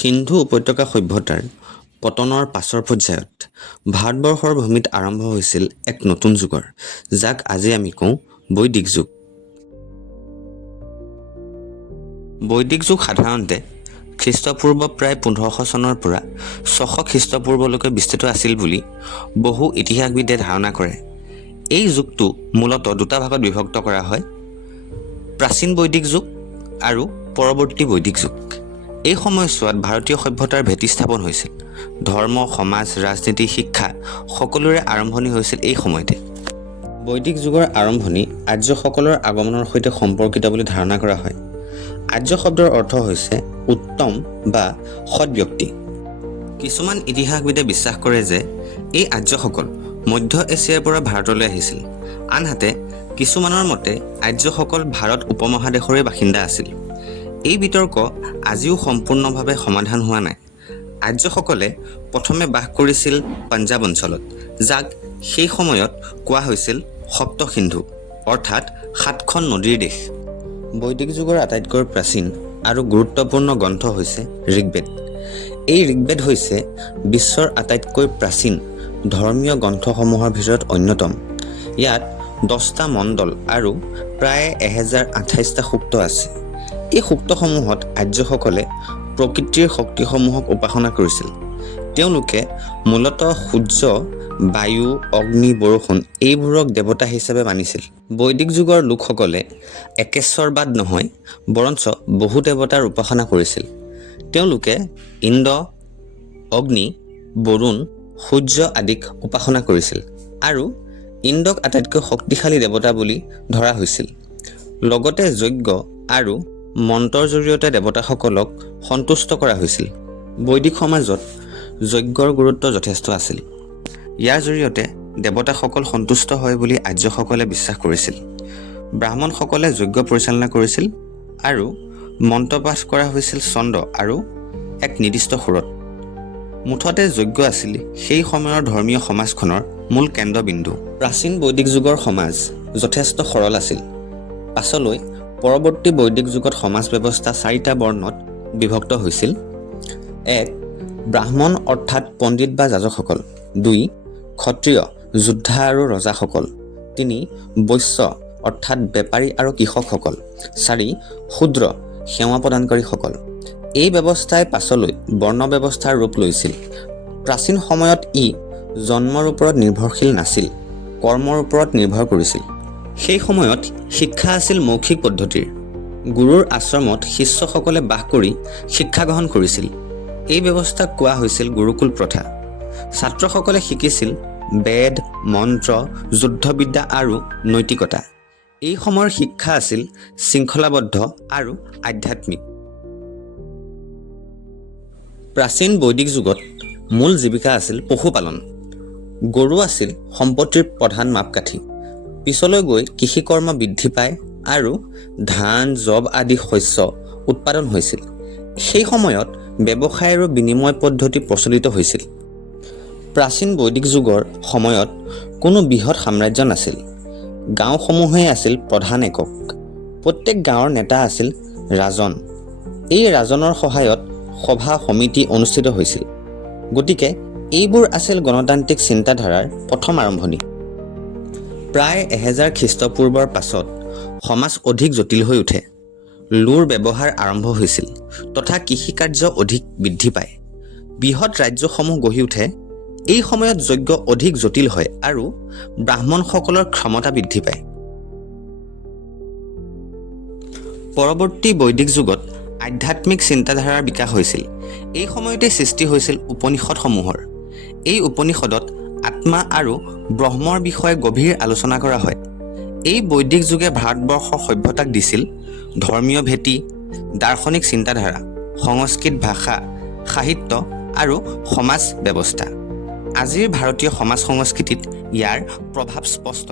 সিন্ধু উপত্যকা সভ্যতাৰ পতনৰ পাছৰ পৰ্যায়ত ভাৰতবৰ্ষৰ ভূমিত আৰম্ভ হৈছিল এক নতুন যুগৰ, যাক আজি আমি কওঁ বৈদিক যুগ। বৈদিক যুগ সাধাৰণতে খ্ৰীষ্টপূৰ্ব প্ৰায় 1500 চনৰ পৰা 600 খ্ৰীষ্টপূৰ্বলৈকে বিস্তৃত আছিল বুলি বহু ইতিহাসবিদে ধাৰণা কৰে। এই যুগটো মূলতঃ দুটা ভাগত বিভক্ত কৰা হয়: প্ৰাচীন বৈদিক যুগ আৰু পৰৱৰ্তী বৈদিক যুগ। এই সময়ছোৱাত ভাৰতীয় সভ্যতাৰ ভেটি স্থাপন হৈছিল। ধৰ্ম, সমাজ, ৰাজনীতি, শিক্ষা সকলোৰে আৰম্ভণি হৈছিল এই সময়তে। বৈদিক যুগৰ আৰম্ভণি আৰ্যসকলৰ আগমনৰ সৈতে সম্পৰ্কিত বুলি ধাৰণা কৰা হয়। আৰ্য শব্দৰ অৰ্থ হৈছে উত্তম বা সৎ ব্যক্তি। কিছুমান ইতিহাসবিদে বিশ্বাস কৰে যে এই আৰ্যসকল মধ্য এছিয়াৰ পৰা ভাৰতলৈ আহিছিল। আনহাতে কিছুমানৰ মতে আৰ্যসকল ভাৰত উপমহাদেশৰে বাসিন্দা আছিল। এই বিতৰ্ক আজিও সম্পূৰ্ণভাৱে সমাধান হোৱা নাই। আৰ্যসকলে প্ৰথমে বাস কৰিছিল পঞ্জাৱ অঞ্চলত, যাক সেই সময়ত কোৱা হৈছিল সপ্ত সিন্ধু, অৰ্থাৎ 7খন নদীৰ দেশ। বৈদিক যুগৰ আটাইতকৈ প্ৰাচীন আৰু গুৰুত্বপূৰ্ণ গ্ৰন্থ হৈছে ঋগ্বেদ। এই ঋগ্বেদ হৈছে বিশ্বৰ আটাইতকৈ প্ৰাচীন ধৰ্মীয় গ্ৰন্থসমূহৰ ভিতৰত অন্যতম। ইয়াত 10টা মণ্ডল আৰু প্ৰায় 1028টা সূক্ত আছে। এই সূক্তসমূহত আৰ্যসকলে প্ৰকৃতিৰ শক্তিসমূহক উপাসনা কৰিছিল। তেওঁলোকে মূলতঃ সূৰ্য, বায়ু, অগ্নি, বৰষুণ এইবোৰক দেৱতা হিচাপে মানিছিল। বৈদিক যুগৰ লোকসকলে একেশ্বৰবাদ নহয়, বৰঞ্চ বহু দেৱতাৰ উপাসনা কৰিছিল। তেওঁলোকে ইন্দ্ৰ, অগ্নি, বৰুণ, সূৰ্য আদিক উপাসনা কৰিছিল আৰু ইন্দ্ৰক আটাইতকৈ শক্তিশালী দেৱতা বুলি ধৰা হৈছিল। লগতে যজ্ঞ আৰু মন্ত্ৰৰ জৰিয়তে দেৱতাসকলক সন্তুষ্ট কৰা হৈছিল। বৈদিক সমাজত যজ্ঞৰ গুৰুত্ব যথেষ্ট আছিল। ইয়াৰ জৰিয়তে দেৱতাসকল সন্তুষ্ট হয় বুলি আৰ্যসকলে বিশ্বাস কৰিছিল। ব্ৰাহ্মণসকলে যজ্ঞ পৰিচালনা কৰিছিল আৰু মন্ত্ৰপাঠ কৰা হৈছিল ছন্দ আৰু এক নিৰ্দিষ্ট সুৰত। মুঠতে যজ্ঞ আছিল সেই সময়ৰ ধৰ্মীয় সমাজখনৰ মূল কেন্দ্ৰবিন্দু। প্ৰাচীন বৈদিক যুগৰ সমাজ যথেষ্ট সৰল আছিল। পাছলৈ পৰৱৰ্তী বৈদিক যুগত সমাজ ব্যৱস্থা 4টা বৰ্ণত বিভক্ত হৈছিল: 1. ব্ৰাহ্মণ অৰ্থাৎ পণ্ডিত বা যাজকসকল। 2. ক্ষত্ৰিয়, যোদ্ধা আৰু ৰজাসকল। 3. বৈশ্য অৰ্থাৎ বেপাৰী আৰু কৃষকসকল। 4. শূদ্ৰ, সেৱা প্ৰদানকাৰীসকল। এই ব্যৱস্থাই পাছলৈ বৰ্ণ ব্যৱস্থাৰ ৰূপ লৈছিল। প্ৰাচীন সময়ত ই জন্মৰ ওপৰত নিৰ্ভৰশীল নাছিল, কৰ্মৰ ওপৰত নিৰ্ভৰ কৰিছিল। সেই সময়ত শিক্ষা আছিল মৌখিক পদ্ধতিৰ। গুৰুৰ আশ্ৰমত শিষ্যসকলে বাস কৰি শিক্ষা গ্ৰহণ কৰিছিল। এই ব্যৱস্থাক কোৱা হৈছিল গুৰুকুল প্ৰথা। ছাত্ৰসকলে শিকিছিল বেদ, মন্ত্ৰ, যুদ্ধবিদ্যা আৰু নৈতিকতা। এই সময়ৰ শিক্ষা আছিল শৃংখলাবদ্ধ আৰু আধ্যাত্মিক। প্ৰাচীন বৈদিক যুগত মূল জীৱিকা আছিল পশুপালন। গৰু আছিল সম্পত্তিৰ প্ৰধান মাপকাঠি। পিছলৈ গৈ কৃষিকৰ্ম বৃদ্ধি পায় আৰু ধান, যব আদি শস্য উৎপাদন হৈছিল। সেই সময়ত ব্যৱসায় আৰু বিনিময় পদ্ধতি প্ৰচলিত হৈছিল। প্ৰাচীন বৈদিক যুগৰ সময়ত কোনো বৃহৎ সাম্ৰাজ্য নাছিল। গাঁওসমূহেই আছিল প্ৰধান একক। প্ৰত্যেক গাঁৱৰ নেতা আছিল ৰাজন। এই ৰাজনৰ সহায়ত সভা সমিতি অনুষ্ঠিত হৈছিল। গতিকে এইবোৰ আছিল গণতান্ত্ৰিক চিন্তাধাৰাৰ প্ৰথম আৰম্ভণি। প্ৰায় 1000 খ্ৰীষ্টপূৰ্বৰ পাছত সমাজ অধিক জটিল হৈ উঠে। লোৰ ব্যৱহাৰ আৰম্ভ হৈছিল তথা কৃষিকাৰ্য অধিক বৃদ্ধি পায়। বৃহৎ ৰাজ্যসমূহ গঢ়ি উঠে। এই সময়ত যজ্ঞ অধিক জটিল হয় আৰু ব্ৰাহ্মণসকলৰ ক্ষমতা বৃদ্ধি পায়। পৰৱৰ্তী বৈদিক যুগত আধ্যাত্মিক চিন্তাধাৰাৰ বিকাশ হৈছিল। এই সময়তে সৃষ্টি হৈছিল উপনিষদসমূহৰ। এই উপনিষদত আত্মা আৰু ব্ৰহ্মৰ বিষয়ে গভীৰ আলোচনা কৰা হয়। এই বৈদিক যুগে ভাৰতবৰ্ষৰ সভ্যতাক দিছিল ধৰ্মীয় ভেটি, দাৰ্শনিক চিন্তাধাৰা, সংস্কৃত ভাষা, সাহিত্য আৰু সমাজ ব্যৱস্থা। আজিৰ ভাৰতীয় সমাজ সংস্কৃতিত ইয়াৰ প্ৰভাৱ স্পষ্ট।